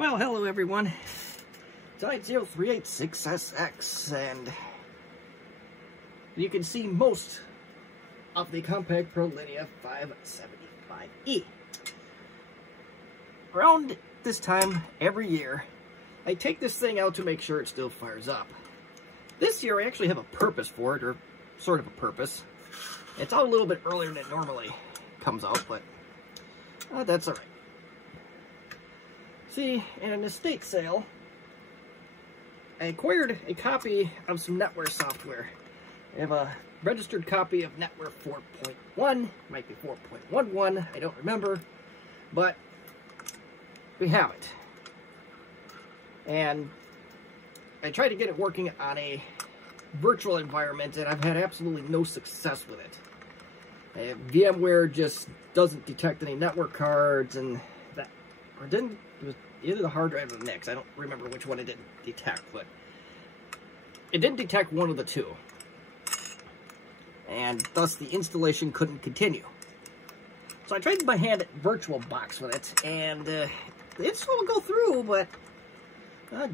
Well, hello everyone. It's I0386SX, and you can see most of the Compaq Prolinea 575e. Around this time every year, I take this thing out to make sure it still fires up. This year I actually have a purpose for it, or sort of a purpose. It's out a little bit earlier than it normally comes out, but that's alright. See, in an estate sale, I acquired a copy of some NetWare software. I have a registered copy of NetWare 4.1, might be 4.11, I don't remember, but we have it. And I tried to get it working on a virtual environment, and I've had absolutely no success with it. VMware just doesn't detect any network cards, and that, or didn't, it was either the hard drive or the NICs. I don't remember which one it didn't detect, but it didn't detect one of the two. And thus the installation couldn't continue. So I tried my hand at VirtualBox with it, and the install will go through, but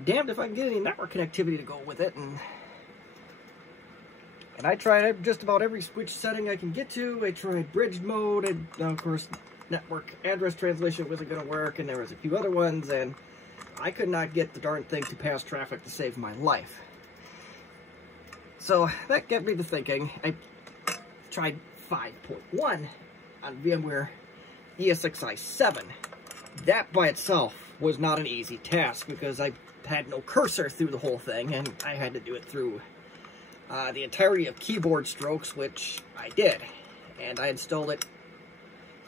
damned if I can get any network connectivity to go with it. And I tried just about every switch setting I can get to. I tried bridge mode, and of course network address translation wasn't going to work, and there was a few other ones, and I could not get the darn thing to pass traffic to save my life. So that got me to thinking. I tried 5.1 on VMware ESXi7. That by itself was not an easy task because I had no cursor through the whole thing, and I had to do it through the entirety of keyboard strokes, which I did. And I installed it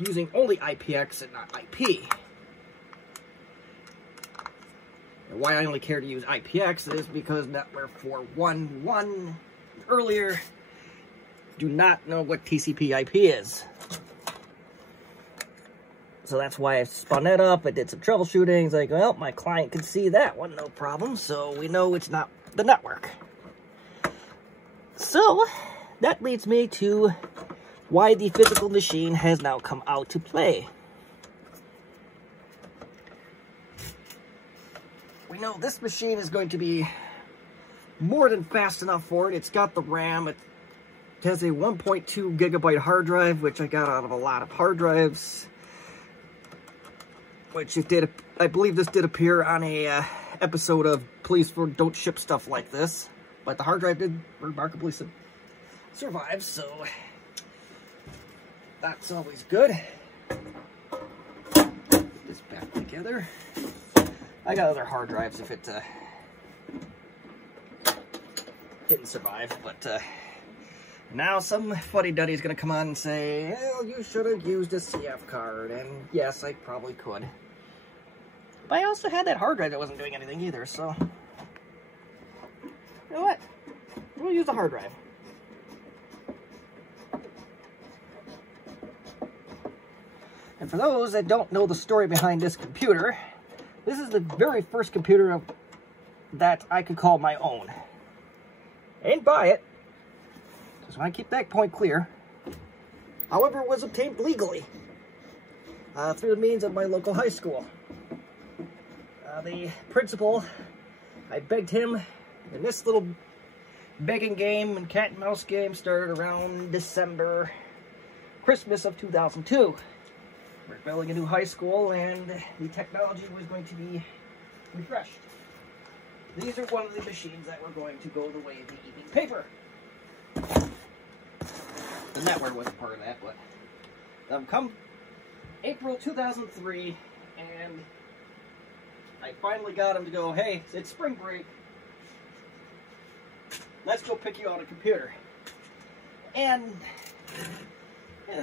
using only IPX and not IP. And why I only care to use IPX is because NetWare 4.1 earlier do not know what TCP IP is. So that's why I spun that up. I did some troubleshooting. It's like, well, my client can see that one, no problem. So we know it's not the network. So that leads me to why the physical machine has now come out to play. We know this machine is going to be more than fast enough for it. It's got the RAM. It has a 1.2 gigabyte hard drive, which I got out of a lot of hard drives. Which it did, I believe this did appear on a episode of Please Don't Ship Stuff Like This. But the hard drive did remarkably survive, so that's always good. Get this back together. I got other hard drives if it didn't survive, but now some fuddy-duddy is going to come on and say, well, you should have used a CF card, and yes, I probably could. But I also had that hard drive that wasn't doing anything either, so you know what? We'll use the hard drive. And for those that don't know the story behind this computer, this is the very first computer that I could call my own. I didn't buy it. Just want to keep that point clear. However, it was obtained legally through the means of my local high school. The principal, I begged him, and this little begging game and cat and mouse game started around Christmas of 2002. We're building a new high school, and the technology was going to be refreshed. These are one of the machines that were going to go the way of the evening paper. The NetWare wasn't part of that, but come April 2003, and I finally got him to go, hey, it's spring break. Let's go pick you out a computer. And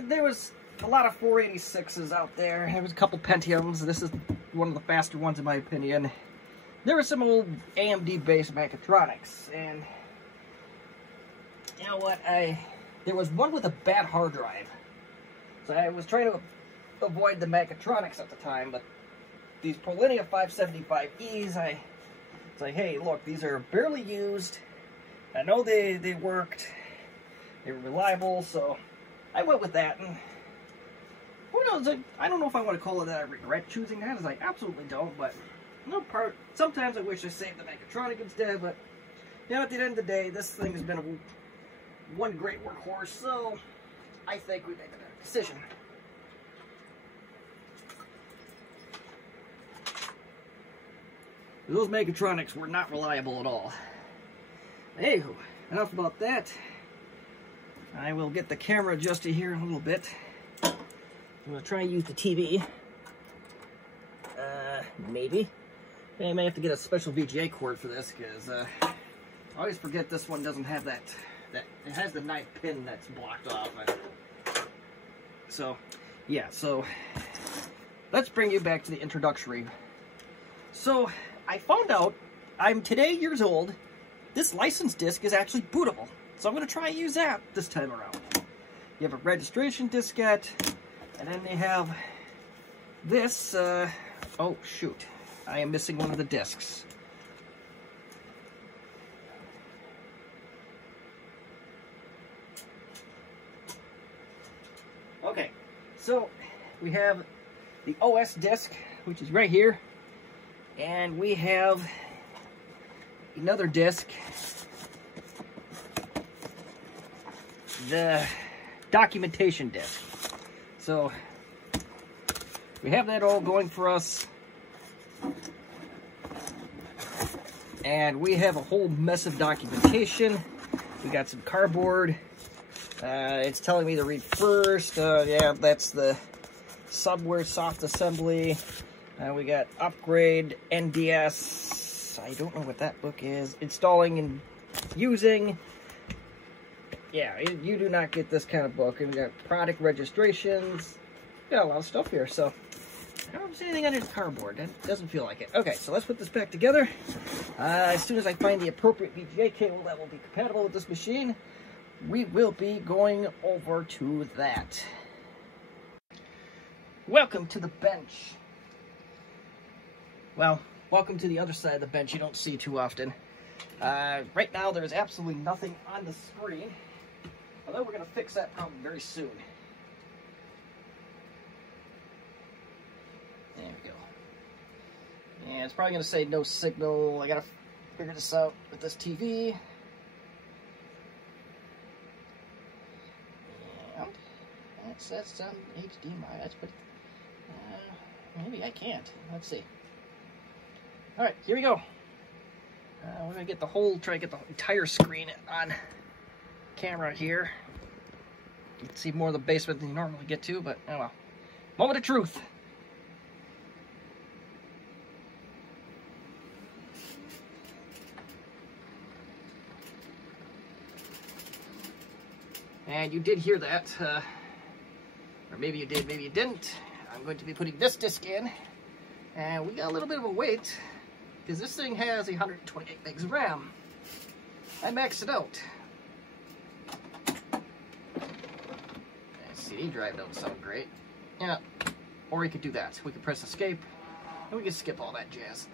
there was a lot of 486s out there. There was a couple Pentiums. This is one of the faster ones in my opinion. There was some old AMD-based mechatronics, and you know what? There was one with a bad hard drive. So I was trying to avoid the mechatronics at the time, but these Prolinea 575es, it's like, hey, look, these are barely used. I know they worked. They were reliable, so I went with that, and who knows, I don't know if I want to call it that I regret choosing that, as I absolutely don't, but Sometimes I wish I saved the Mechatronic instead, but you know, at the end of the day, this thing has been one great workhorse, so I think we made the better decision. Those Mechatronics were not reliable at all. Anywho, enough about that. I will get the camera adjusted here in a little bit. I'm going to try and use the TV. Maybe. I may have to get a special VGA cord for this, because I always forget this one doesn't have that. It has the 9th pin that's blocked off. So, yeah, so let's bring you back to the introductory. So, I found out I'm today years old. This license disc is actually bootable. So I'm going to try and use that this time around. You have a registration diskette, and then they have this. Oh, shoot. I am missing one of the discs. Okay, so we have the OS disc, which is right here, and we have another disc, the documentation disc. So we have that all going for us, and we have a whole mess of documentation. We got some cardboard. It's telling me to read first. Yeah, that's the subware soft assembly. We got upgrade NDS. I don't know what that book is. Installing and using. Yeah, you do not get this kind of book. And we got product registrations. We got a lot of stuff here. So I don't see anything under the cardboard. That doesn't feel like it. Okay, so let's put this back together. As soon as I find the appropriate VGA cable that will be compatible with this machine, we will be going over to that. Welcome to the bench. Well, welcome to the other side of the bench you don't see too often. Right now there's absolutely nothing on the screen, although we're going to fix that problem very soon. There we go. And it's probably going to say no signal. I got to figure this out with this TV. That's HDMI. That's pretty. Maybe I can't. Let's see. All right, here we go. We're gonna get the whole, try to get the entire screen on camera here. You can see more of the basement than you normally get to, but oh well. Moment of truth. And you did hear that. Or maybe you did, maybe you didn't. I'm going to be putting this disc in, and we got a little bit of a wait, because this thing has 128 megs of RAM. I maxed it out. CD drive don't sound great. Yeah, or we could do that. We could press escape, and we can skip all that jazz.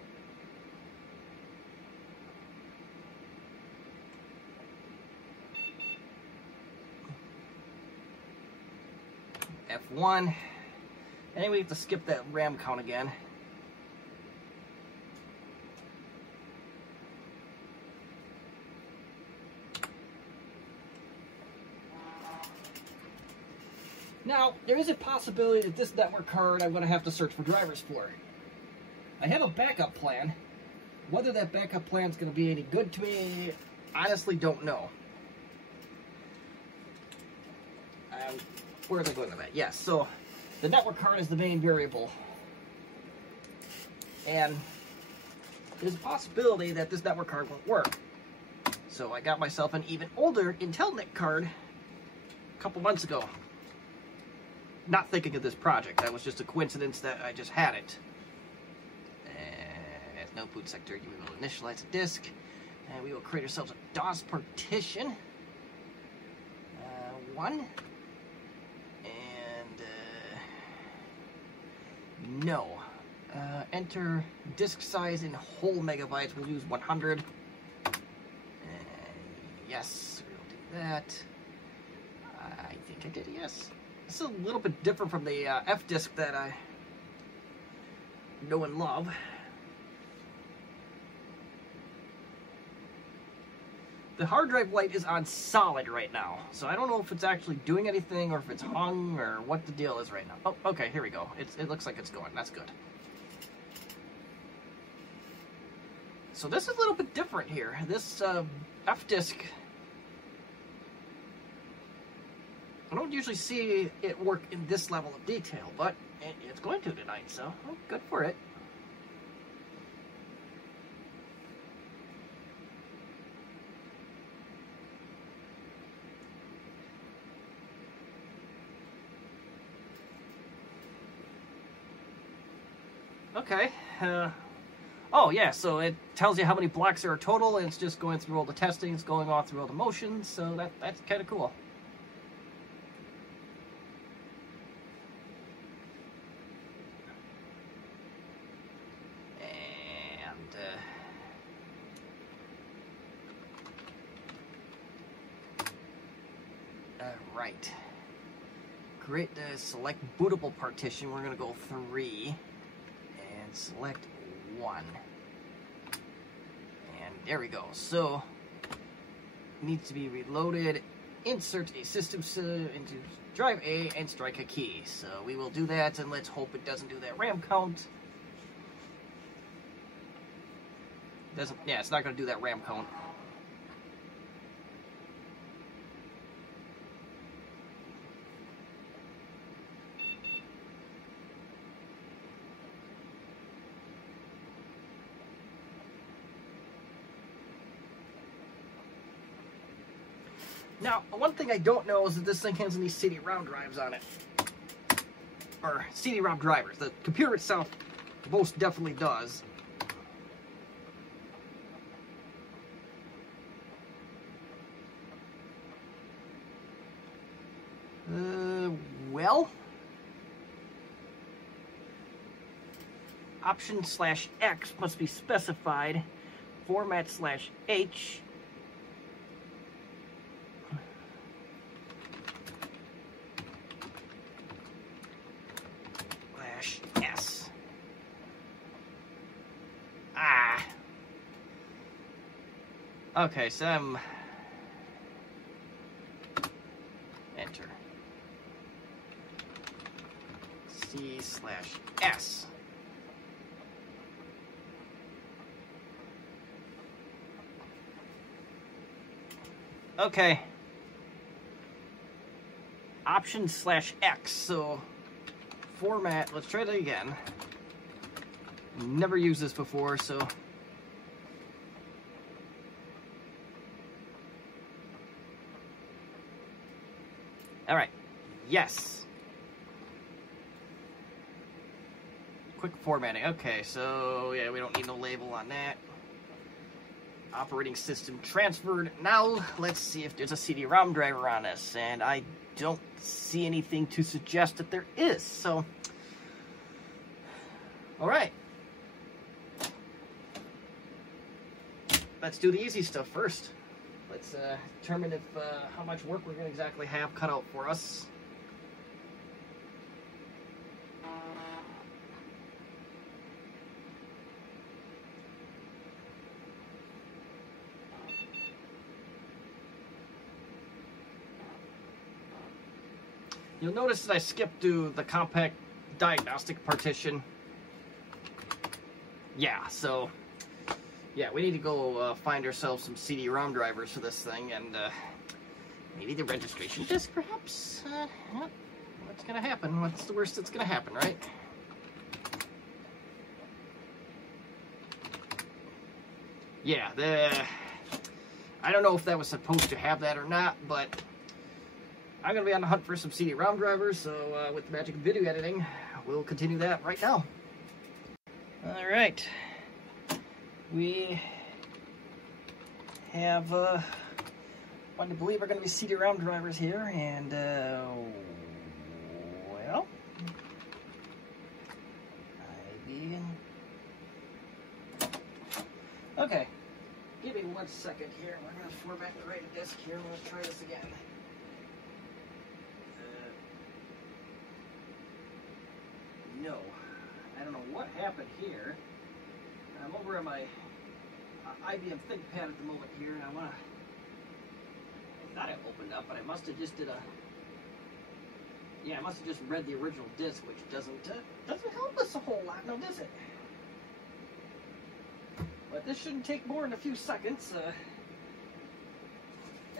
F1. And we have to skip that RAM count again. Now, there is a possibility that this network card I'm going to have to search for drivers for. I have a backup plan. Whether that backup plan is going to be any good to me, honestly don't know. Where are they going with that? Yes, so the network card is the main variable. And there's a possibility that this network card won't work. So I got myself an even older Intel NIC card a couple months ago. Not thinking of this project. That was just a coincidence that I just had it. And no boot sector, we will initialize the disk. And we will create ourselves a DOS partition. One. No. Enter disk size in whole megabytes. We'll use 100. Yes, we'll do that. I think I did, yes. This is a little bit different from the F disk that I know and love. The hard drive light is on solid right now, so I don't know if it's actually doing anything or if it's hung or what the deal is right now. Oh, okay, here we go. It looks like it's going. That's good. So this is a little bit different here. This F-disk, I don't usually see it work in this level of detail, but it's going to tonight, so good for it. Okay. Oh, yeah, so it tells you how many blocks there are total, and it's just going through all the testing, it's going all through all the motions, so that's kind of cool. And, right. Create the select bootable partition. We're going to go 3. Select 1, and there we go. So needs to be reloaded. Insert a system into drive A and strike a key. So we will do that, and let's hope it doesn't do that RAM count. Doesn't. Yeah, it's not going to do that RAM count. Now, one thing I don't know is that this thing has any CD-ROM drives on it. Or CD-ROM drivers. The computer itself most definitely does. Well, Option/X must be specified. Format/H. S. Okay, so enter. C/S. Okay. Option/X, so format, let's try that again. Never used this before, so all right, yes. Quick formatting. Okay, so yeah, we don't need no label on that. Operating system transferred. Now let's see if there's a CD-ROM driver on this, and I don't see anything to suggest that there is, so all right, let's do the easy stuff first. Let's determine if how much work we're going to exactly have cut out for us. You'll notice that I skipped through the Compaq diagnostic partition. Yeah, so yeah, we need to go find ourselves some CD-ROM drivers for this thing, and maybe the registration disk, perhaps? What's gonna happen? What's the worst that's gonna happen, right? Yeah, I don't know if that was supposed to have that or not, but I'm going to be on the hunt for some CD-ROM drivers, so with the magic of video editing, we'll continue that right now. Alright, we have what I believe are going to be CD-ROM drivers here, and well, okay, give me 1 second here. We're going to format the right disk here. Let's try this again. No, I don't know what happened here. I'm over on my IBM ThinkPad at the moment here, and I want to thought it opened up, but I must have just did a... Yeah, I must have just read the original disk, which doesn't help us a whole lot, now does it? But this shouldn't take more than a few seconds,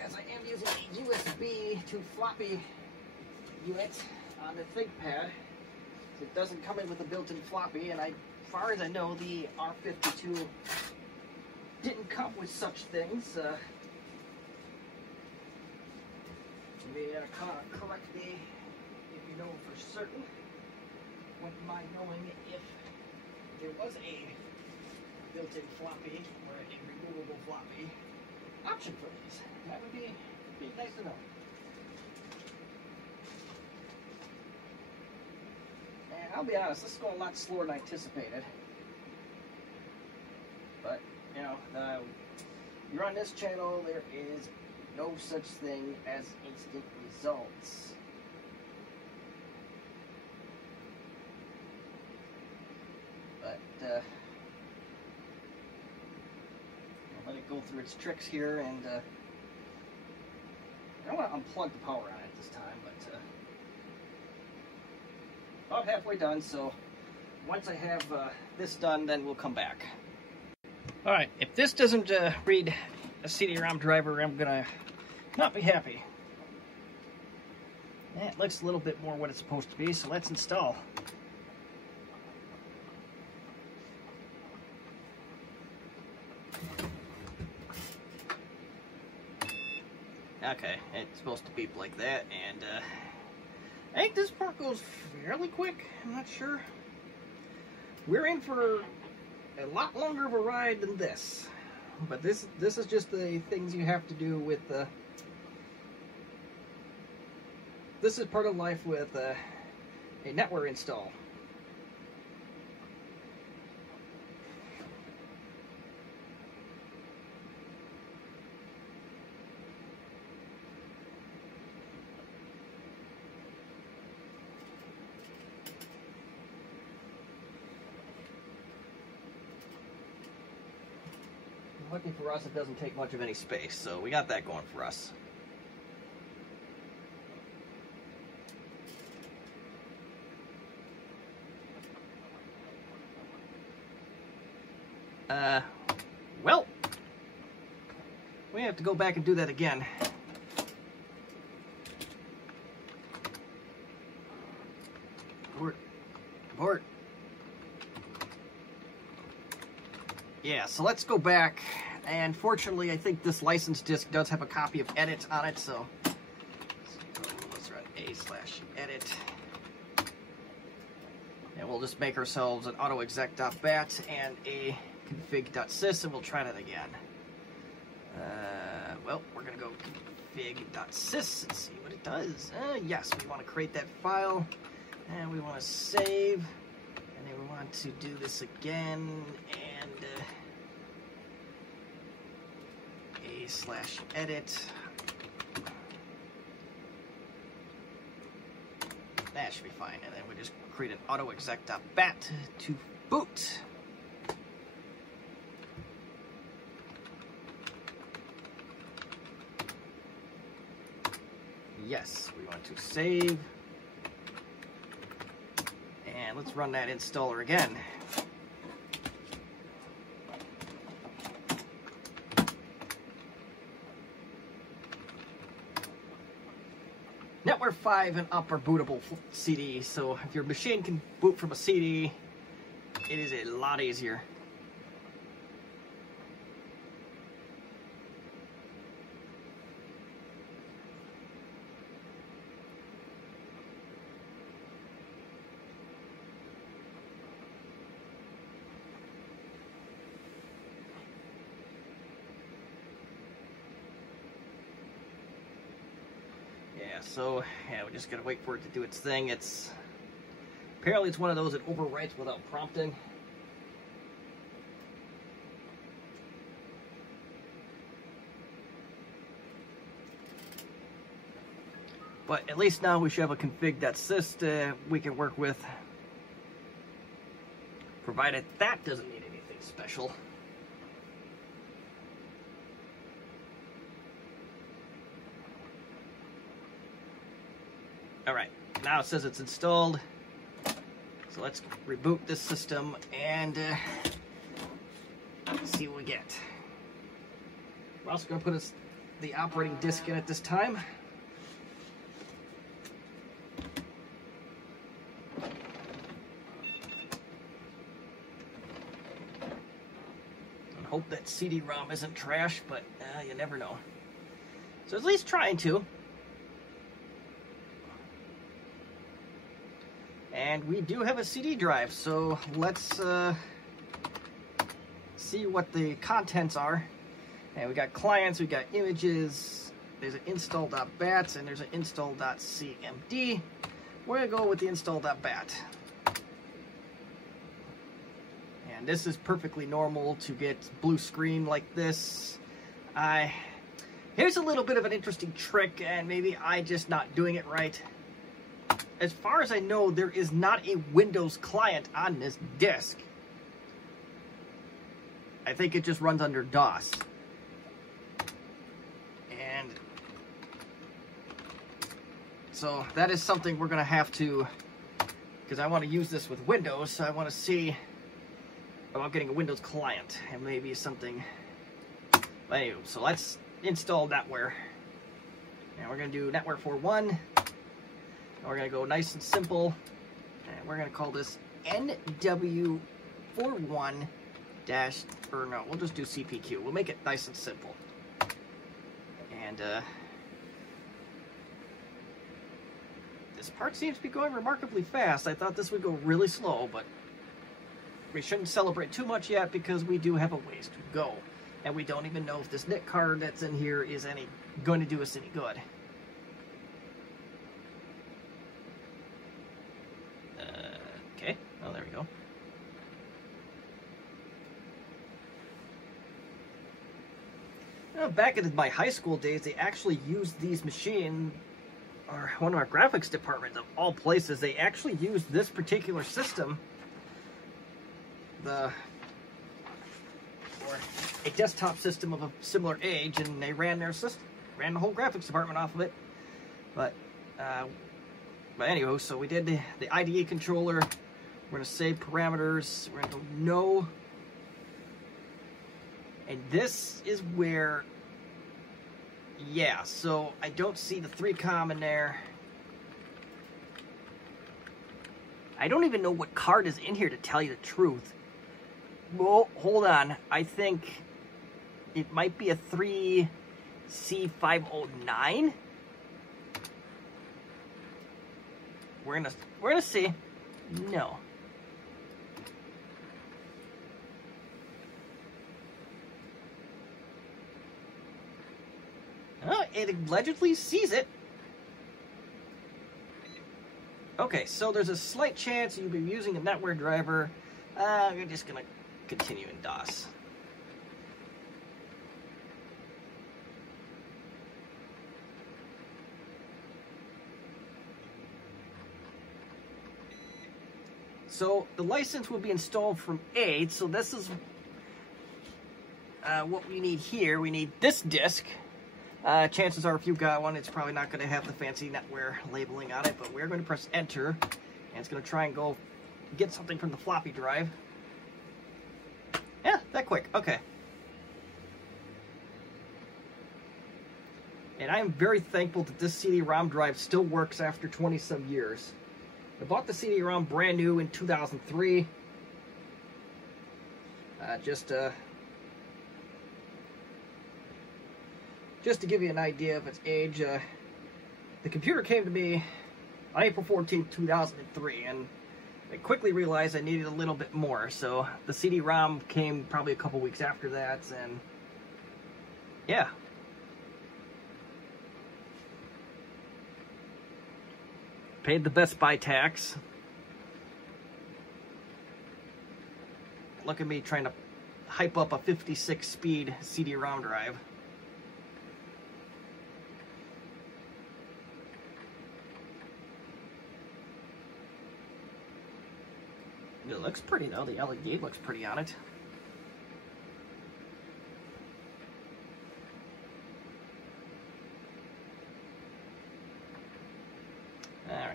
as I am using a USB to floppy unit on the ThinkPad. It doesn't come in with a built-in floppy, and as far as I know, the R52 didn't come with such things. You may correct me if you know for certain. Wouldn't mind knowing if there was a built-in floppy or a removable floppy option for these. That would be nice to know. And I'll be honest, this is going a lot slower than I anticipated. But, you know, you're on this channel, there is no such thing as instant results. But, I'll let it go through its tricks here, and I want to unplug the power on it this time, but about halfway done, so once I have this done, then we'll come back. Alright, if this doesn't read a CD-ROM driver, I'm gonna not be happy. It looks a little bit more what it's supposed to be, so let's install. Okay, it's supposed to beep like that, and I think this part goes fairly quick. I'm not sure. We're in for a lot longer of a ride than this, but this is just the things you have to do with this is part of life with a NetWare install. Lucky for us, it doesn't take much of any space, so we got that going for us. Well, we have to go back and do that again. Abort. Yeah, so let's go back, and fortunately I think this license disk does have a copy of edit on it, so let's run a/edit, and we'll just make ourselves an autoexec.bat and a config.sys, and we'll try that again. Well, we're gonna go config.sys and see what it does. Yes, we want to create that file, and we want to save, and then we want to do this again, and a/edit. That should be fine, and then we just create an autoexec.bat to boot. Yes, we want to save, and let's run that installer again. NetWare 5 and up are bootable CD, so if your machine can boot from a CD, it is a lot easier. So yeah, we just gotta wait for it to do its thing. Apparently it's one of those that overwrites without prompting. But at least now we should have a config.sys we can work with, provided that doesn't need anything special. Alright, now it says it's installed. So let's reboot this system and see what we get. We're also going to put the operating disk in at this time. And hope that CD-ROM isn't trash, but you never know. So at least trying to. And we do have a CD drive, so let's see what the contents are. And we got clients, we got images, there's an install.bat, and there's an install.cmd. We're going to go with the install.bat. And this is perfectly normal to get blue screen like this. Here's a little bit of an interesting trick, and maybe I just not doing it right. As far as I know, there is not a Windows client on this disk. I think it just runs under DOS. And so that is something we're going to have to, because I want to use this with Windows, so I want to see about getting a Windows client and maybe something. But anyway, so let's install Netware. And we're going to do Netware 4.1. We're going to go nice and simple, and we're going to call this NW41 dash, or no, we'll just do CPQ. We'll make it nice and simple. And this part seems to be going remarkably fast. I thought this would go really slow, but we shouldn't celebrate too much yet because we do have a ways to go. And we don't even know if this NIC card that's in here is going to do us any good. Okay, oh, there we go. Now, back in my high school days, they actually used these machines, or one of our graphics departments of all places, they actually used this particular system, or a desktop system of a similar age, and they ran their system, ran the whole graphics department off of it. But anyway, so we did the IDE controller. We're going to save parameters. We're going to go no. And this is where, yeah, so I don't see the 3COM in there. I don't even know what card is in here, to tell you the truth. Well, hold on. I think it might be a 3C509. We're gonna see. No. Oh, it allegedly sees it. Okay, so there's a slight chance you'll be using a Netware driver. We're just gonna continue in DOS. So the license will be installed from A. So this is what we need here. We need this disk. Chances are if you've got one, it's probably not going to have the fancy Netware labeling on it, but we're going to press enter, and it's going to try and go get something from the floppy drive. Yeah, that quick. Okay. And I am very thankful that this CD-ROM drive still works after 20-some years. I bought the CD-ROM brand new in 2003. Just to give you an idea of its age, the computer came to me on April 14th, 2003, and I quickly realized I needed a little bit more, so the CD-ROM came probably a couple weeks after that, and yeah. Paid the Best Buy tax. Look at me trying to hype up a 56-speed CD-ROM drive. It looks pretty though, the LED looks pretty on it.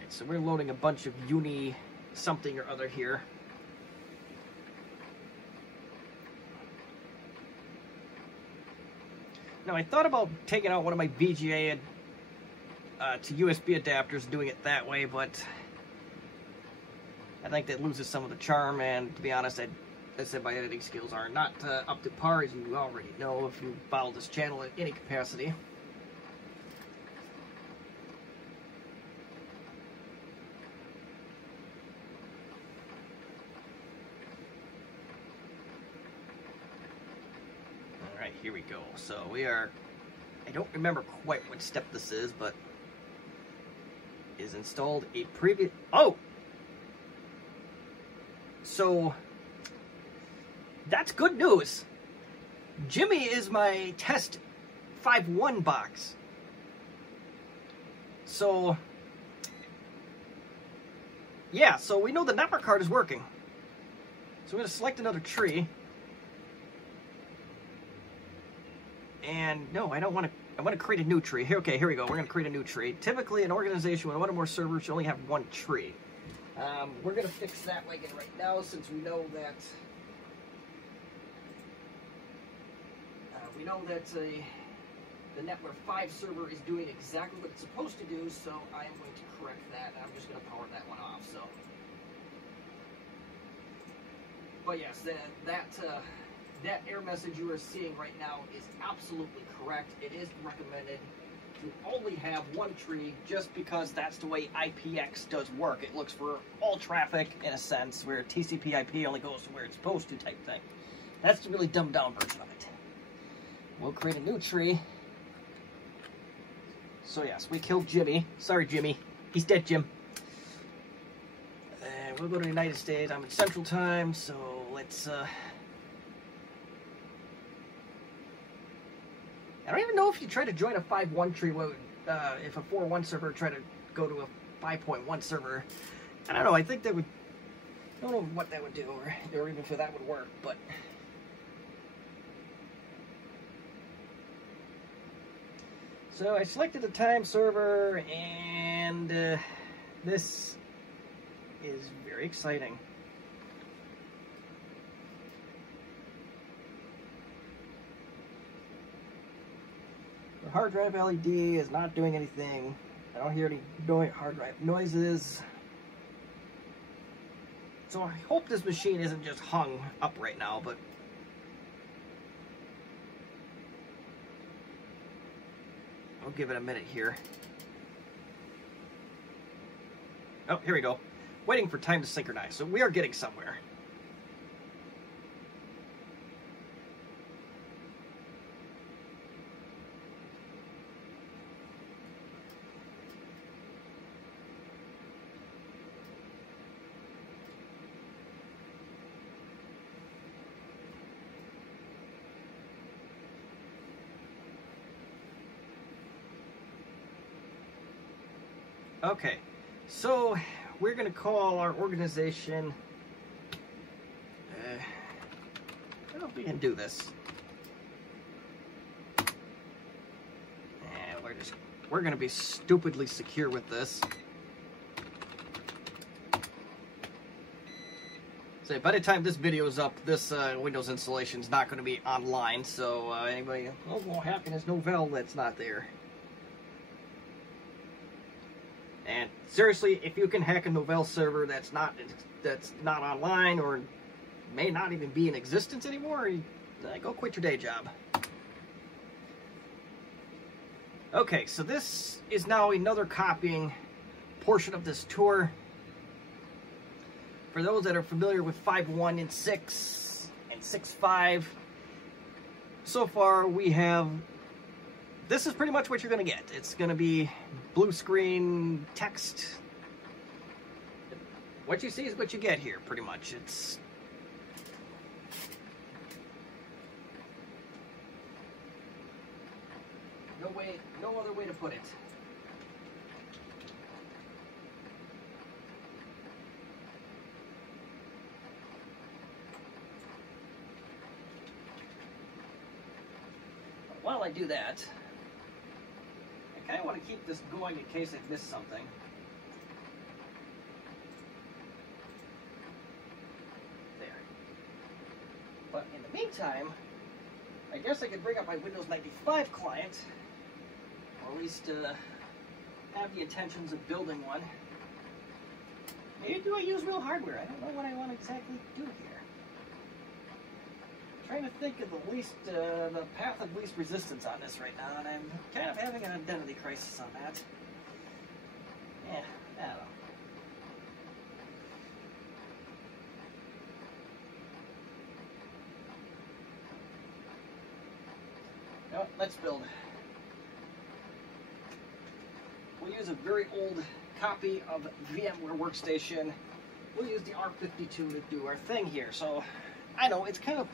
Alright, so we're loading a bunch of uni something or other here. Now, I thought about taking out one of my VGA to USB adapters and doing it that way, but I think that loses some of the charm, and to be honest, I said my editing skills are not up to par, as you already know if you follow this channel in any capacity. Alright, here we go. So we are, I don't remember quite what step this is, but is installed a previous, oh! So, that's good news. Jimmy is my test 5.1 box. So, yeah, so we know the network card is working. So we're going to select another tree. And no, I don't want to, I want to create a new tree. Okay, here we go. We're going to create a new tree. Typically, an organization with one or more servers should only have one tree. We're going to fix that wagon right now, since we know that the Netware 5 server is doing exactly what it's supposed to do. So I am going to correct that, and I'm just going to power that one off. So, but yes, that error message you are seeing right now is absolutely correct. It is recommended to only have one tree, just because that's the way IPX does work. It looks for all traffic, in a sense, where TCP/IP only goes to where it's supposed to, type thing. That's the really dumbed down version of it. We'll create a new tree. So yes, we killed Jimmy. Sorry, Jimmy. He's dead, Jim. And we'll go to the United States. I'm in Central Time, so let's I don't even know if you try to join a 5.1 tree, if a 4.1 server tried to go to a 5.1 server. I don't know, I think that would, I don't know what that would do, or even if that would work, but. So I selected the time server, and this is very exciting. The hard drive LED is not doing anything. I don't hear any hard drive noises. So I hope this machine isn't just hung up right now, but I'll give it a minute here. Oh, here we go. Waiting for time to synchronize. So we are getting somewhere. Okay, so we're going to call our organization, I don't know if we can do this. And we're going to be stupidly secure with this. So by the time this video is up, this Windows installation is not going to be online, so anybody, oh, well, happiness, Novell, that's not there. And seriously, if you can hack a Novell server that's not online, or may not even be in existence anymore, go quit your day job. Okay, so this is now another copying portion of this tour. For those that are familiar with 5.1 and 6 and 6.5, so far we have, this is pretty much what you're going to get. It's going to be blue screen text. What you see is what you get here, pretty much. It's no other way to put it. While I do that, I kind of want to keep this going in case I miss something. But in the meantime, I guess I could bring up my Windows 95 client, or at least have the intentions of building one. Maybe do I use real hardware? I don't know what I want to exactly do here. I'm trying to think of the least, the path of least resistance on this right now, and I'm kind of having an identity crisis on that. Yeah, I don't know. You know what, let's build. We'll use a very old copy of VMware Workstation. We'll use the R52 to do our thing here. So, I know, it's kind of,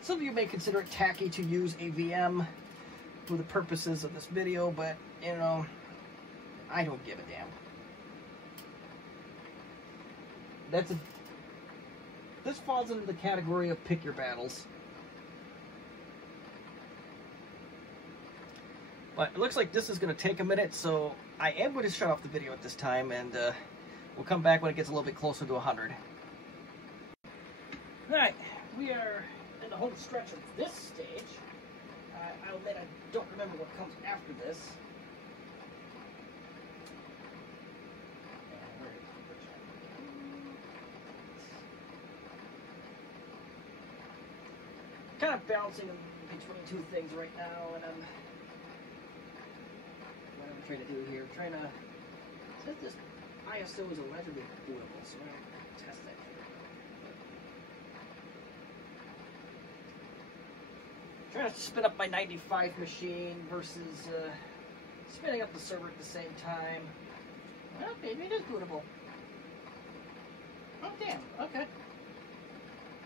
some of you may consider it tacky to use a VM for the purposes of this video, but, you know, I don't give a damn. This falls into the category of pick your battles. But it looks like this is going to take a minute, so I am going to shut off the video at this time, and we'll come back when it gets a little bit closer to 100. Alright, we are in the home stretch of this stage. I'll admit I don't remember what comes after this. Kind of bouncing between two things right now, and what I'm trying to do here, trying to set this ISO is allegedly bootable, so I'm going to test that here. Trying to spin up my 95 machine versus spinning up the server at the same time. Well, maybe it is bootable. Oh, damn, okay.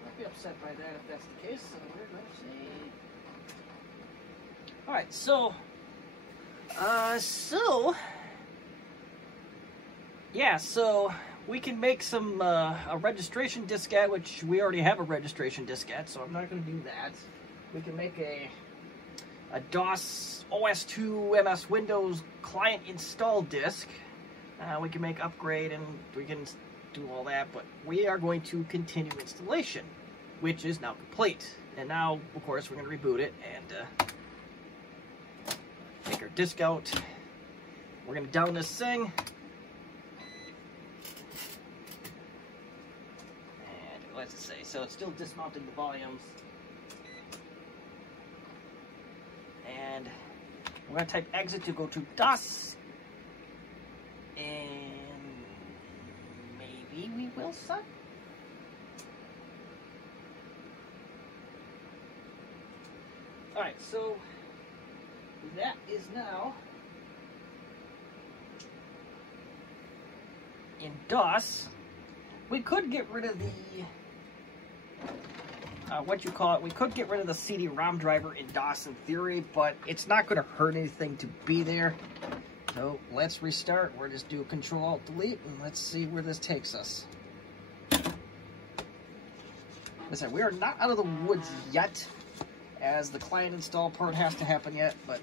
I'll be upset by that if that's the case, so we're going to see. Alright, so we can make some a registration diskette, which we already have a registration diskette, so I'm not going to do that. We can make a DOS OS2 MS Windows client install disk. We can make upgrade, and we can do all that, but we are going to continue installation, which is now complete. And now, of course, we're going to reboot it and take our disk out. We're going to down this thing. And let's say, so it's still dismounting the volumes. And we're going to type exit to go to DOS. And maybe we will suck. Alright, so that is now in DOS. We could get rid of the we could get rid of the CD-ROM driver in DOS in theory, but it's not going to hurt anything to be there. So let's restart. We'll just do Control-Alt-Delete, and let's see where this takes us. Listen, we are not out of the woods yet, as the client install part has to happen yet, but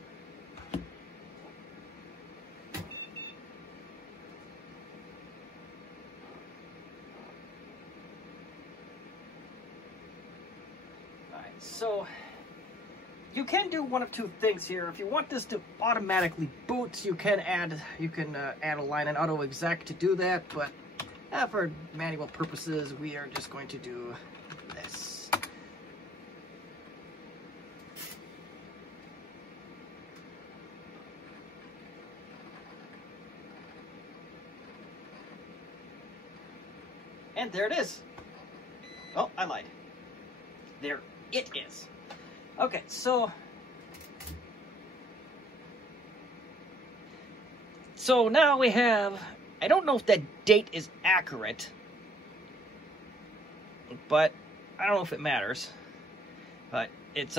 so you can do one of two things here. If you want this to automatically boot, you can add a line in AutoExec to do that, but for manual purposes, we are just going to do this. And there it is. Oh, I lied. There it is. Okay, so now we have, I don't know if that date is accurate, but I don't know if it matters. But it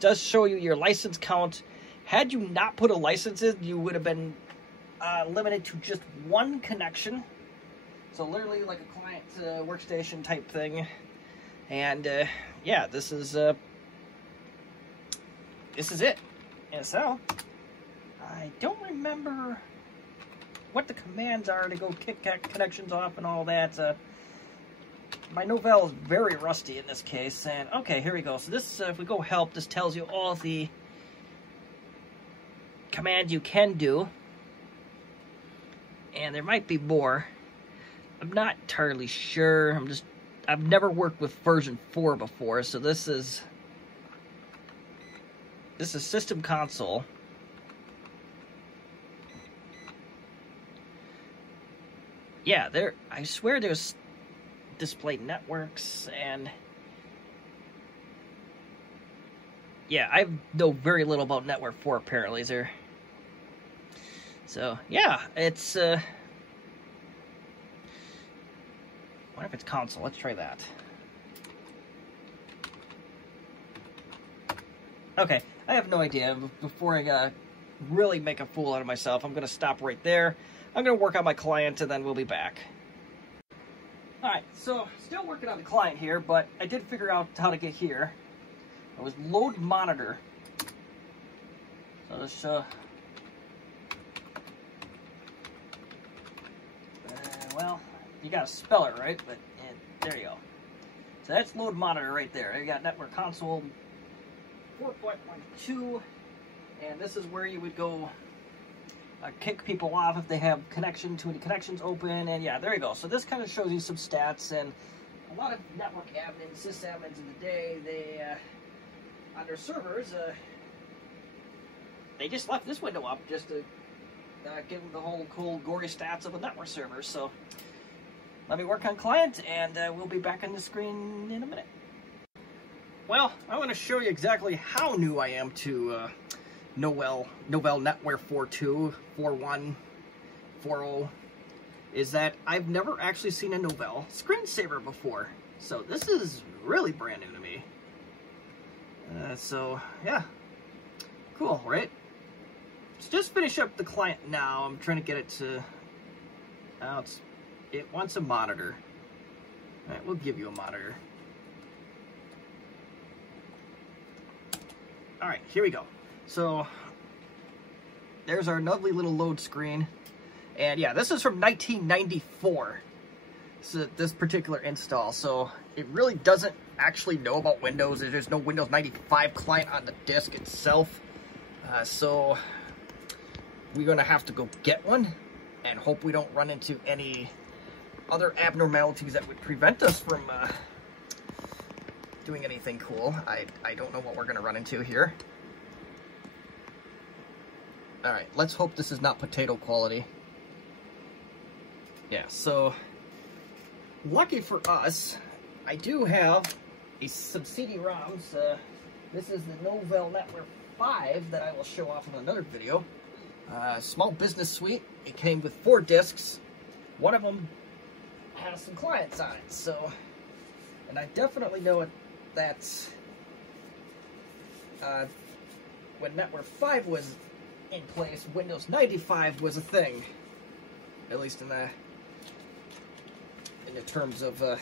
does show you your license count. Had you not put a license in, you would have been limited to just one connection. So literally like a client workstation type thing. And yeah, this is it. And so I don't remember what the commands are to go kick connections off and all that. my Novell is very rusty in this case. And okay, here we go. So this, if we go help, this tells you all the commands you can do. And there might be more. I'm not entirely sure. I've never worked with version 4 before, so this is System Console. Yeah, I swear there's display networks, and yeah, I know very little about Network 4 apparently. Is there? So yeah, it's I wonder if it's console. Let's try that. Okay, I have no idea. Before I really make a fool out of myself, I'm going to stop right there. I'm going to work on my client, and then we'll be back. Alright, so still working on the client here, but I did figure out how to get here. It was load monitor. So this, well, you gotta spell it right, but there you go. So that's load monitor right there. You got network console 4.12, and this is where you would go kick people off if they have connection to any connections open, and yeah, there you go. So this kind of shows you some stats, and a lot of network admins, sysadmins in the day, they on their servers, they just left this window up just to give them the whole cool, gory stats of a network server. So let me work on client, and we'll be back on the screen in a minute. Well, I want to show you exactly how new I am to Novell Netware 4.2, 4.1, 4.0, is that I've never actually seen a Novell screensaver before. So this is really brand new to me. So yeah, cool, right? Let's just finish up the client now. I'm trying to get it to, it wants a monitor. All right, we'll give you a monitor. All right, here we go. So there's our lovely little load screen, and yeah, this is from 1994. So this particular install, so it really doesn't actually know about Windows. There's no Windows 95 client on the disk itself, so we're gonna have to go get one and hope we don't run into any other abnormalities that would prevent us from doing anything cool. I don't know what we're gonna run into here. Alright, let's hope this is not potato quality. Yeah, so lucky for us, I do have some CD-ROMs. This is the Novell Netware 5 that I will show off in another video. Small business suite. It came with 4 discs. One of them has some clients on it, so, and I definitely know that's when Netware 5 was in place, Windows 95 was a thing. At least in the terms of I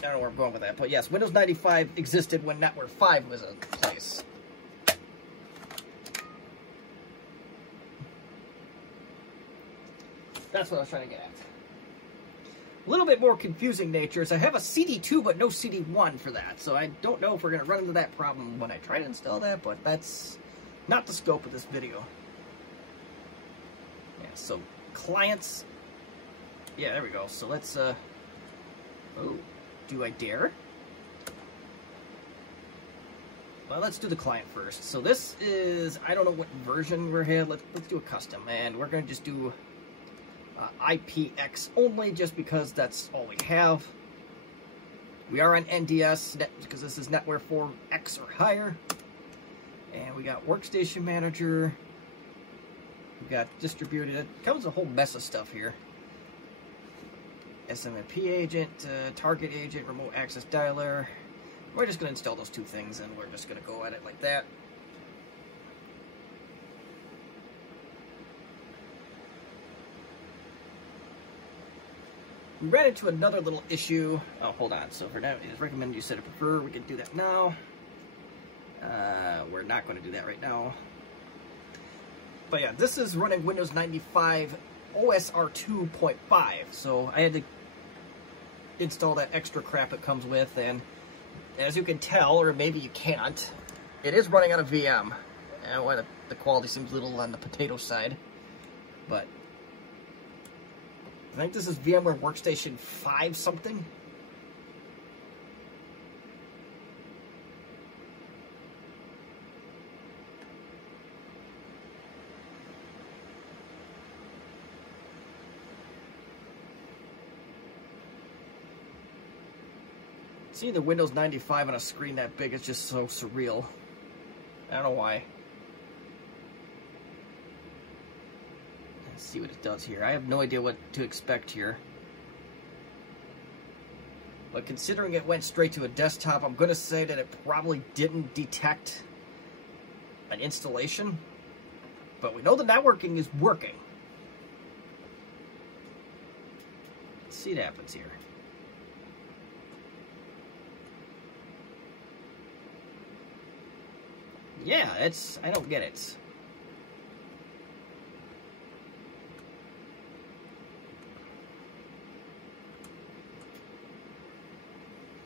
don't know where I'm going with that, but yes, Windows 95 existed when Netware 5 was in place. That's what I was trying to get at. A little bit more confusing nature is I have a CD2 but no CD1 for that, so I don't know if we're going to run into that problem when I try to install that, but that's not the scope of this video. Yeah, so clients, yeah, there we go. So let's, oh, do I dare? Well, let's do the client first. So this is, I don't know what version we're here. Let's do a custom, and we're going to just do IPX only, just because that's all we have. We are on NDS because this is Netware 4X or higher. And we got Workstation Manager. We got distributed. It comes a whole mess of stuff here. SMMP agent, target agent, remote access dialer. We're just going to install those 2 things, and we're just going to go at it like that. We ran into another little issue. Oh, hold on. So for now, it is recommended you set a prefer. We can do that now. We're not going to do that right now. But yeah, this is running Windows 95 OSR 2.5. So I had to install that extra crap it comes with, and as you can tell, or maybe you can't, it is running on a VM. And well, the quality seems a little on the potato side, but I think this is VMware Workstation 5 something. Seeing the Windows 95 on a screen that big is just so surreal. I don't know why. Let's see what it does here. I have no idea what to expect here. But considering it went straight to a desktop, I'm going to say that it probably didn't detect an installation. But we know the networking is working. Let's see what happens here. Yeah, I don't get it.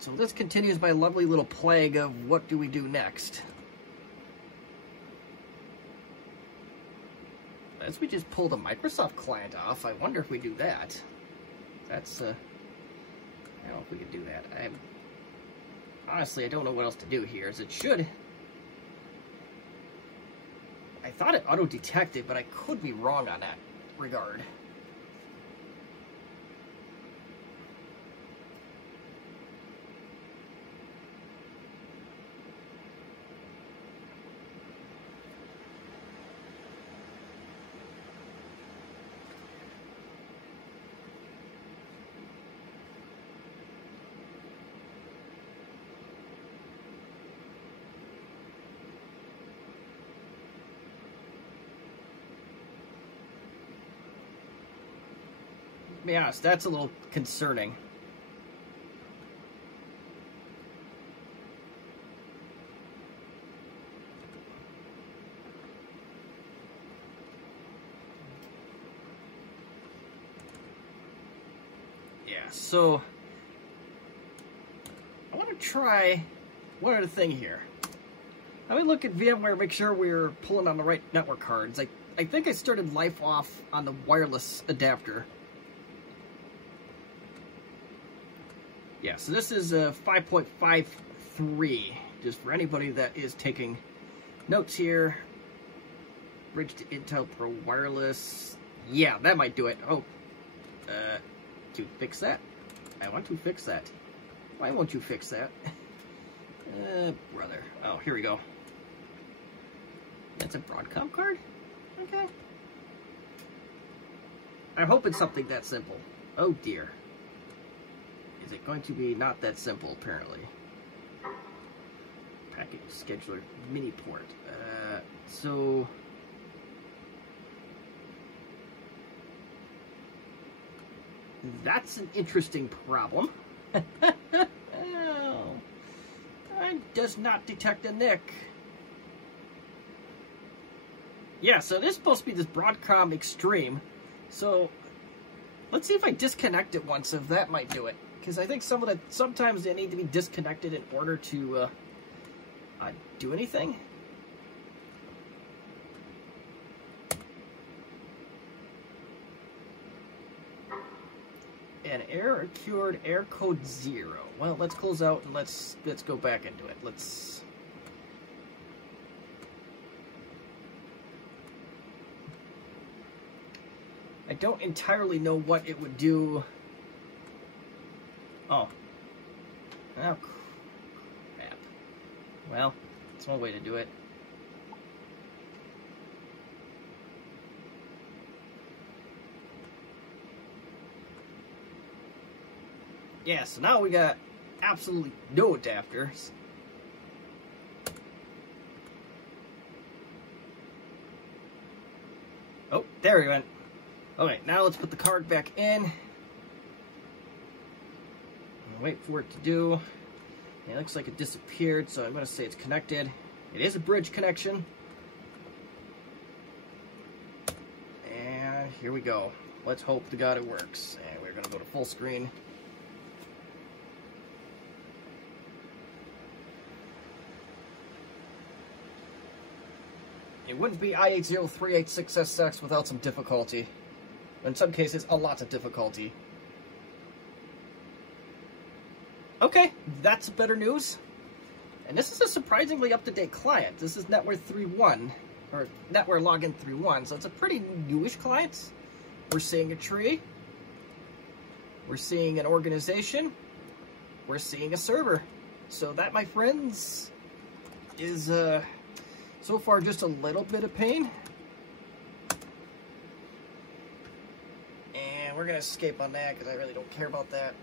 So this continues my lovely little plague of what do we do next. As we just pull the Microsoft client off, I wonder if we do that. That's, I don't know if we could do that. Honestly, I don't know what else to do here, as it should. I thought it auto-detected, but I could be wrong on that regard. To be honest, that's a little concerning. Yeah, so I want to try one other thing here. Let me look at VMware, make sure we're pulling on the right network cards. I think I started life off on the wireless adapter. Yeah, so this is a 5.53, just for anybody that is taking notes here. Bridge to Intel Pro Wireless. Yeah, that might do it. Oh, to fix that. I want to fix that. Why won't you fix that? Brother. Oh, here we go. That's a Broadcom card? Okay. I hope it's something that simple. Oh, dear. Is it going to be not that simple, apparently? Package scheduler mini port. So... that's an interesting problem. Oh, it does not detect a NIC. Yeah, so this is supposed to be this Broadcom Extreme. So let's see if I disconnect it once, if that might do it. Because I think sometimes they need to be disconnected in order to do anything. An error occurred, error code 0. Well, let's close out and let's go back into it. I don't entirely know what it would do. Oh, crap. Well, that's one way to do it. Yeah, so now we got absolutely no adapters. Oh, there we went. Okay, now let's put the card back in. Wait for it to do. It looks like it disappeared, so I'm going to say it's connected. It is a bridge connection. And here we go. Let's hope to God it works. And we're going to go to full screen. It wouldn't be i80-386SX without some difficulty. In some cases, a lot of difficulty. Okay, that's better news. And this is a surprisingly up-to-date client. This is Netware 3.1, or Netware Login 3.1, so it's a pretty newish client. We're seeing a tree. We're seeing an organization. We're seeing a server. So that, my friends, is so far just a little bit of pain. And we're going to escape on that because I really don't care about that.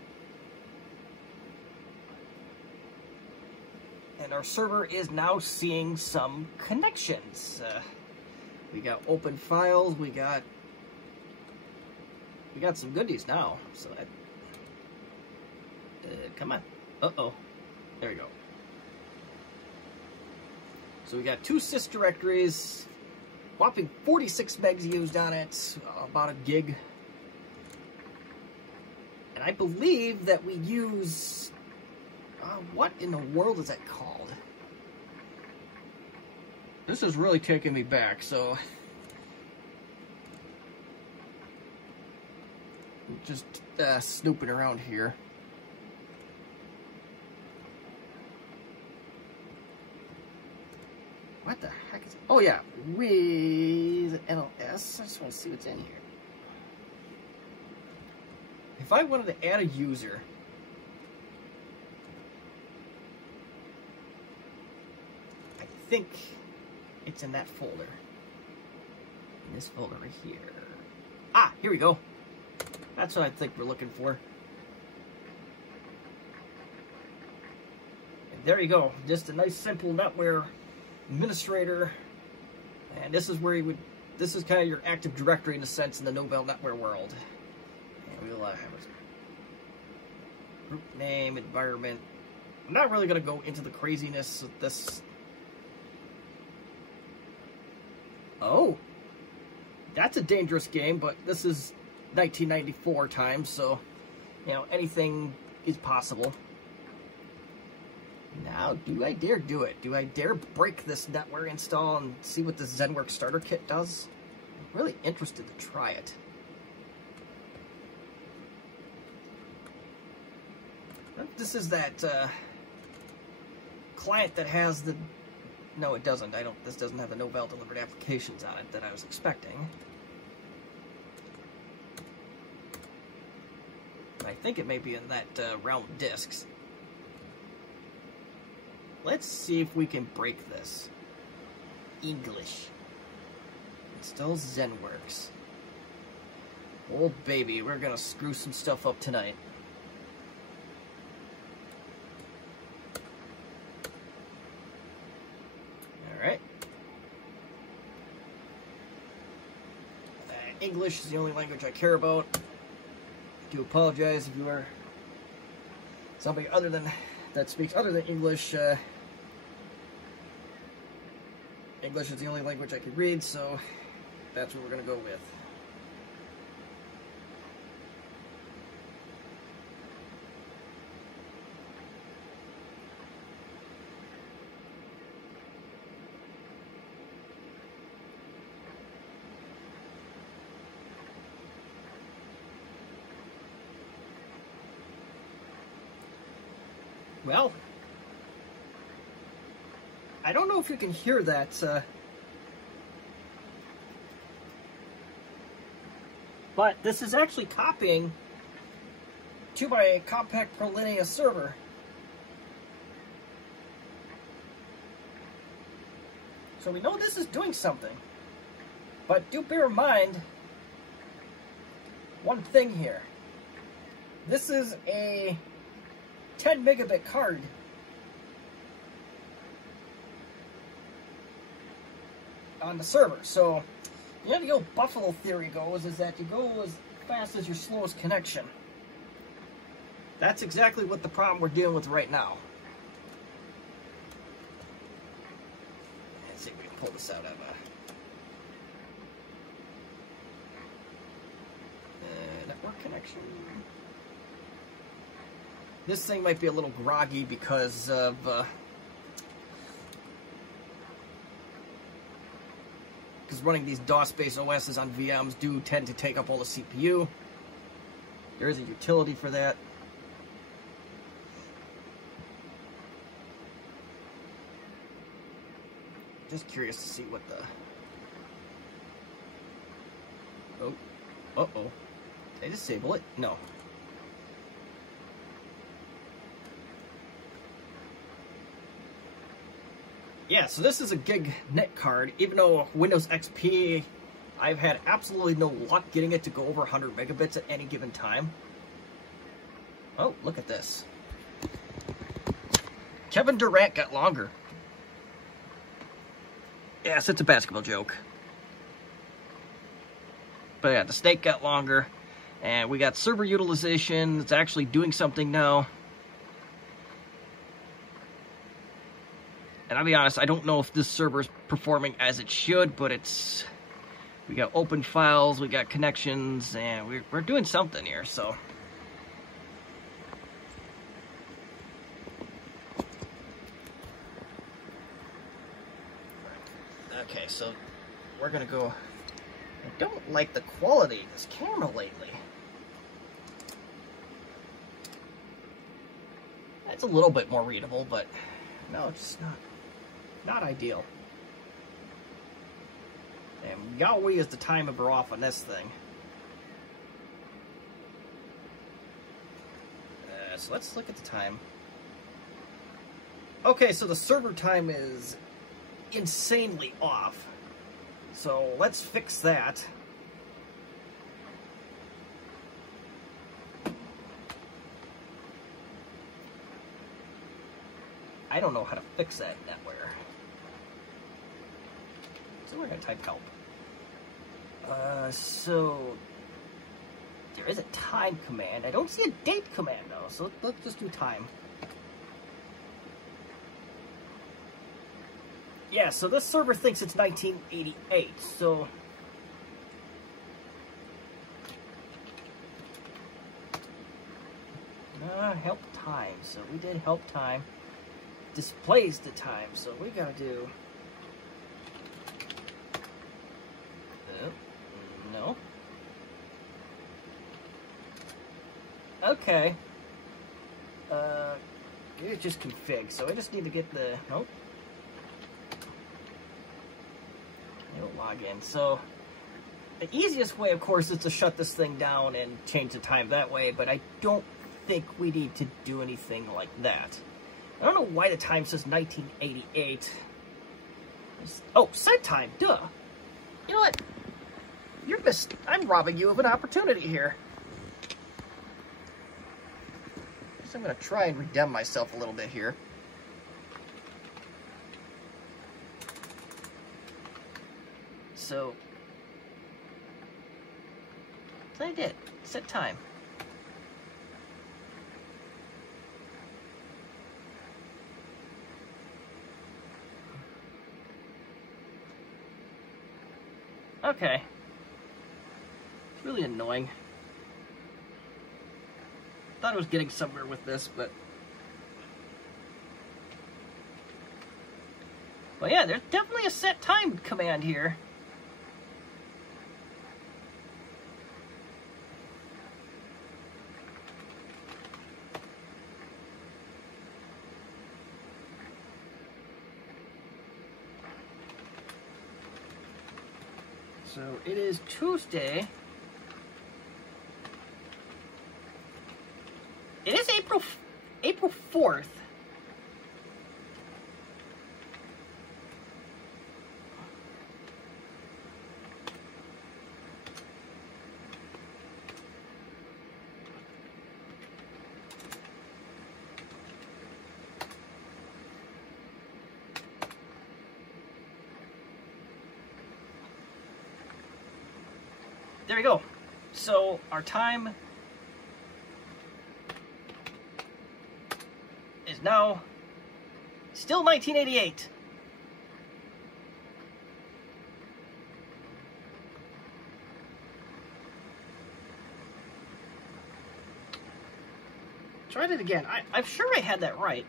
And our server is now seeing some connections. We got open files, we got some goodies now. So that, come on. Uh-oh. There we go. So we got 2 sys directories, whopping 46 megs used on it, about a gig. And I believe that we use, what in the world is that called? This is really taking me back, so just snooping around here. What the heck is it? Oh yeah, with LS. I just want to see what's in here. If I wanted to add a user, I think it's in that folder. In this folder right here. Ah, here we go. That's what I think we're looking for. And there you go. Just a nice simple Netware administrator, and this is where you would, this is kind of your Active Directory in a sense in the Novell Netware world. And we'll have a group name, environment. I'm not really going to go into the craziness of this. Oh, that's a dangerous game, but this is 1994 times, so, you know, anything is possible. Now, do I dare do it? Do I dare break this Netware install and see what this ZenWorks starter kit does? I'm really interested to try it. This is that client that has the... No, it doesn't. This doesn't have the Novell delivered applications on it that I was expecting. I think it may be in that realm of disks. Let's see if we can break this. English. Installs ZenWorks. Oh baby, we're gonna screw some stuff up tonight. Alright. English is the only language I care about. I do apologize if you are somebody other than that speaks other than English. English is the only language I can read, so that's what we're going to go with. Well, I don't know if you can hear that, but this is actually copying to my Compaq Prolinea server. So we know this is doing something, but do bear in mind one thing here. This is a 10 megabit card. On the server, so the old Buffalo theory goes is that you go as fast as your slowest connection. That's exactly what the problem we're dealing with right now. Let's see if we can pull this out of a network connection. This thing might be a little groggy because of because running these DOS-based OSs on VMs do tend to take up all the CPU. There is a utility for that. Just curious to see what the... Oh. Uh-oh. Did I disable it? No. Yeah, so this is a gig net card. Even though Windows XP, I've had absolutely no luck getting it to go over 100 megabits at any given time. Oh, look at this. Kevin Durant got longer. Yes, it's a basketball joke. But yeah, the snake got longer. And we got server utilization. It's actually doing something now. And I'll be honest, I don't know if this server is performing as it should, but it's... We got open files, we got connections, and we're doing something here, so... Okay, so we're gonna go... I don't like the quality of this camera lately. It's a little bit more readable, but no, it's just not ideal. And Yahweh is the timer off on this thing. So let's look at the time. Okay, so the server time is insanely off. So let's fix that. I don't know how to fix that in NetWare. So we're going to type help. So there is a time command. I don't see a date command though, so let's just do time. Yeah, so this server thinks it's 1988, so... help time, so we did help time. Displays the time, so we gotta do... No. Okay. It's just config, so I just need to get the... Nope. It'll log in. So, the easiest way, of course, is to shut this thing down and change the time that way, but I don't think we need to do anything like that. I don't know why the time says 1988. Oh, set time, duh. You know what? I'm robbing you of an opportunity here. So I'm going to try and redeem myself a little bit here. So, I did. Set time. Okay. It's really annoying. Thought I was getting somewhere with this, but yeah, there's definitely a set time command here. So it is Tuesday. It is April 4th. There we go. So our time is now still 1988. Tried it again. I'm sure I had that right.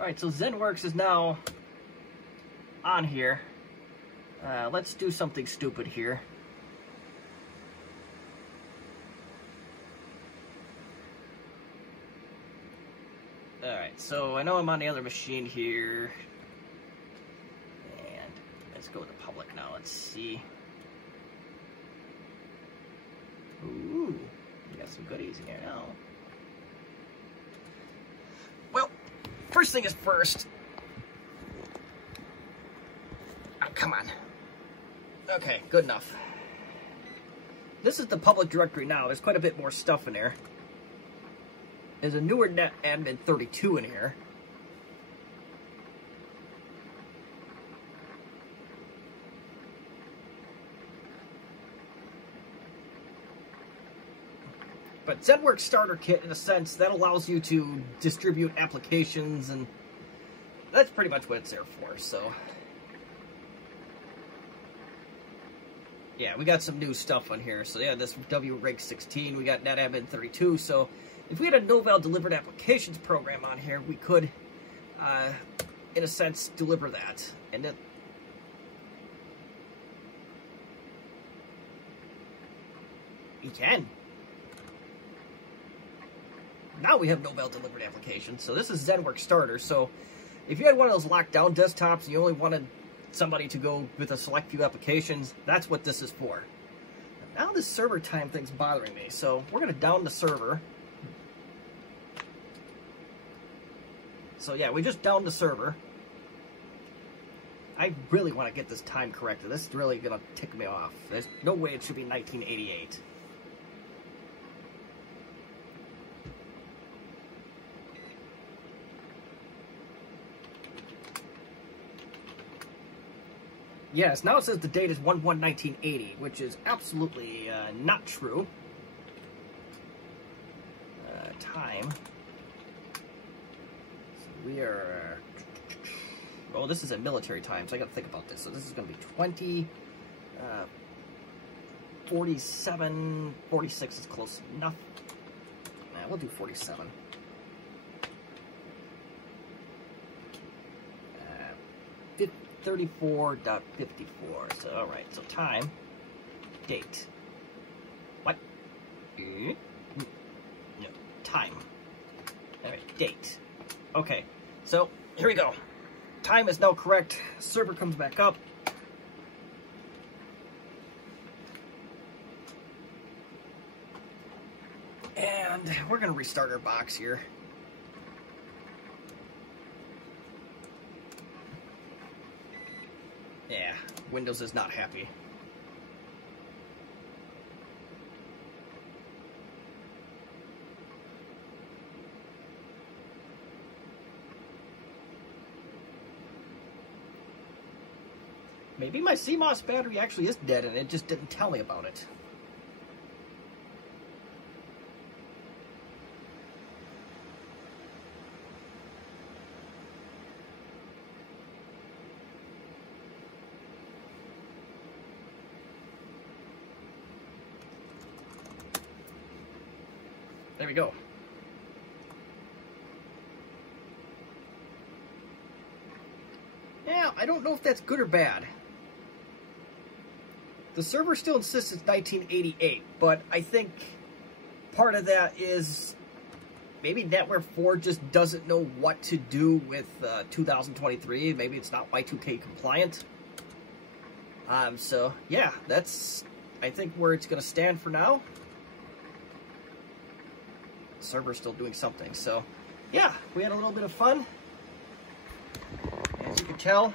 Alright, so ZenWorks is now on here. Let's do something stupid here. Alright, so I know I'm on the other machine here. And let's go to public now. Let's see. Ooh, we got some goodies in here now. Well, first thing is first. Oh, come on. Okay, good enough. This is the public directory now. There's quite a bit more stuff in there. There's a newer NetAdmin 32 in here. But ZenWorks Starter Kit, in a sense, that allows you to distribute applications, and that's pretty much what it's there for, so. Yeah, we got some new stuff on here. So yeah, this WRig 16, we got NetAdmin 32, so if we had a Novell Delivered Applications program on here, we could, in a sense, deliver that. And then we can. Now we have Novell Delivered Applications. So this is ZenWorks Starter. So if you had one of those locked-down desktops and you only wanted somebody to go with a select few applications, that's what this is for. Now this server time thing's bothering me, so we're going to down the server. So yeah, we just downed the server. I really want to get this time corrected. This is really going to tick me off. There's no way it should be 1988. Yes, now it says the date is 1/1/1980, which is absolutely not true. Time. So we are... oh, this is a military time, so I gotta think about this. So this is gonna be 20... 47... 46 is close enough. Nah, we'll do 47. 34.54. So, alright, so time, date. What? No, time. Alright, date. Okay, so here we go. Time is now correct. Server comes back up. And we're going to restart our box here. Yeah, Windows is not happy. Maybe my CMOS battery actually is dead and it just didn't tell me about it. There we go. Now, I don't know if that's good or bad. The server still insists it's 1988, but I think part of that is maybe NetWare 4 just doesn't know what to do with 2023. Maybe it's not Y2K compliant. So, yeah, that's, I think, where it's going to stand for now. Server's still doing something, so yeah, we had a little bit of fun. As you can tell,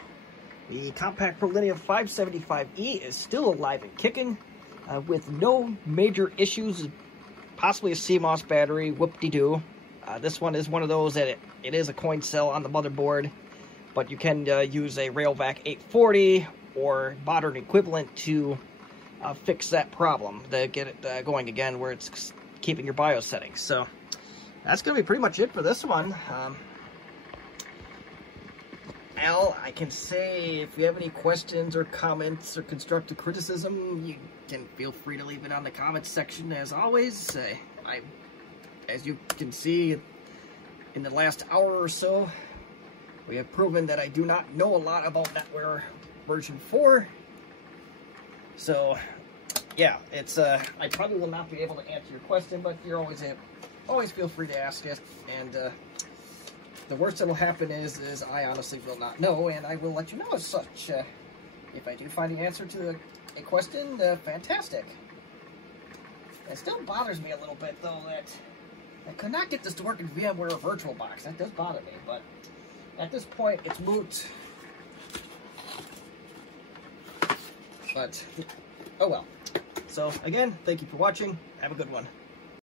the Compaq Prolinea 575e is still alive and kicking with no major issues, possibly a CMOS battery, whoop-de-doo. This one is one of those that it is a coin cell on the motherboard, but you can use a Railvac 840 or modern equivalent to fix that problem, to get it going again where it's keeping your BIOS settings. So that's going to be pretty much it for this one. Al, I can say if you have any questions or comments or constructive criticism, you can feel free to leave it on the comments section. As always, as you can see in the last hour or so, We have proven that I do not know a lot about NetWare version 4. So, yeah, it's I probably will not be able to answer your question, but you're always feel free to ask it. And the worst that'll happen is I honestly will not know, and I will let you know as such. If I do find the answer to a question, fantastic. It still bothers me a little bit, though, that I could not get this to work in VMware or VirtualBox. That does bother me, but at this point, it's moot. But, oh well. So, again, thank you for watching. Have a good one.